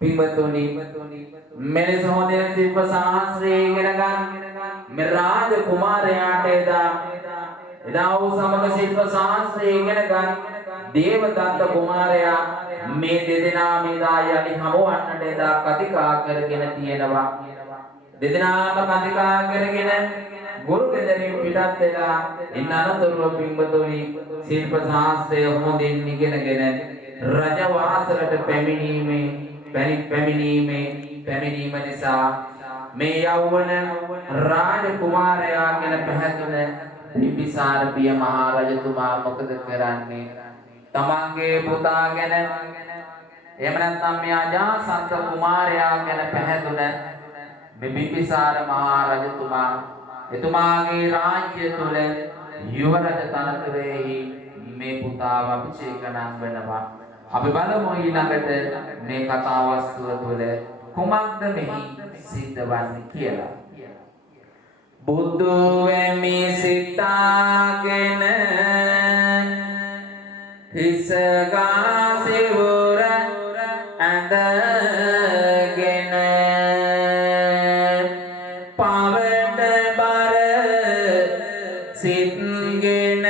පින්වතුනි මෙලෙස හොඳින් ශිල්ප ශාස්ත්‍රය ඉගෙන ගන්න මේ රාජ කුමාරයාට එදා වූ සමග ශිල්ප ශාස්ත්‍රය ඉගෙන ගන්න දේවදත්ත කුමාරයා මේ දෙදෙනා මෙදා යලි හමුවන්නට එදා කතිකා කරගෙන තියෙනවා. දෙදෙනාම කතිකා කරගෙන ගුරු ගෙදරින් පිටත් වෙලා ඉන්න අනතුරුව පින්වතුනි ශිල්ප ශාස්ත්‍රය හොඳින් ඉගෙනගෙන රජ වාසලට පැමිණීම නිසා මේ යෞවන රාජ කුමාරයා ගැන පැහැදුන බිම්බිසාර පිය මහා රජතුමා මොකද කරන්නේ? තමන්ගේ පුතා ගැන එහෙම නැත්නම් මේ අජාසත් කුමාරයා ගැන පැහැදුන මේ බිම්බිසාර මහා රජතුමා එතුමාගේ රාජ්‍ය තුල යුව රජ තනතුරෙහි මේ පුතාව අභිෂේක නම් වෙනවා. අපි බලමු ඊළඟට මේ කතා වස්තුව තුළ කුමක්ද මෙහි සිද්ධ වන්නේ කියලා. බුදු වෙමි සිතාගෙන හිසගා සිවුර ඇඳගෙන පවට බර සිත්ගෙන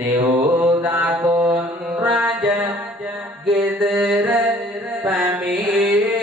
දෙව්දතුන් රජ ගෙදර පැමිණුණ